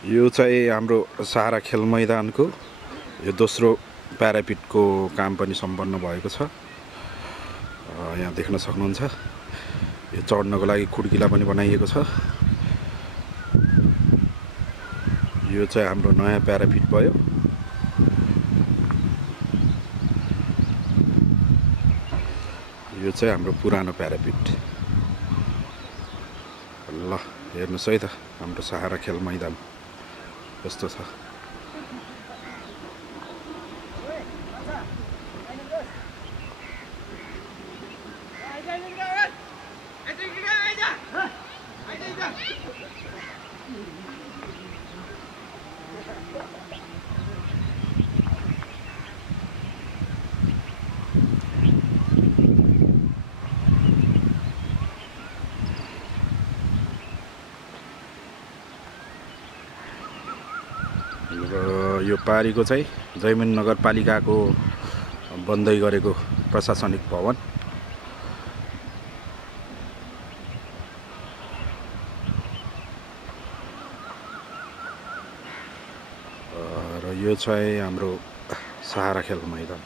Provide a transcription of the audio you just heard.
यो चाहिँ हाम्रो सहारा खेल मैदानको यो दोस्रो प्यारापिटको काम पनि सम्पन्न भएको छ। यहाँ देख्न सक्नुहुन्छ यो चढ्नको लागि खुड्किला पनि बनाइएको छ। यो चाहिँ हाम्रो नयाँ प्यारापिट भयो। यो चाहिँ हाम्रो पुरानो प्यारापिट। ल हेर्नुस् है त हाम्रो सहारा खेल मैदान कस्तो छ। र यो पारीको चाहिँ जैमिन नगरपालिकाको बन्दै गरेको प्रशासनिक भवन। र यो चाहिँ हाम्रो सहारा खेल मैदान।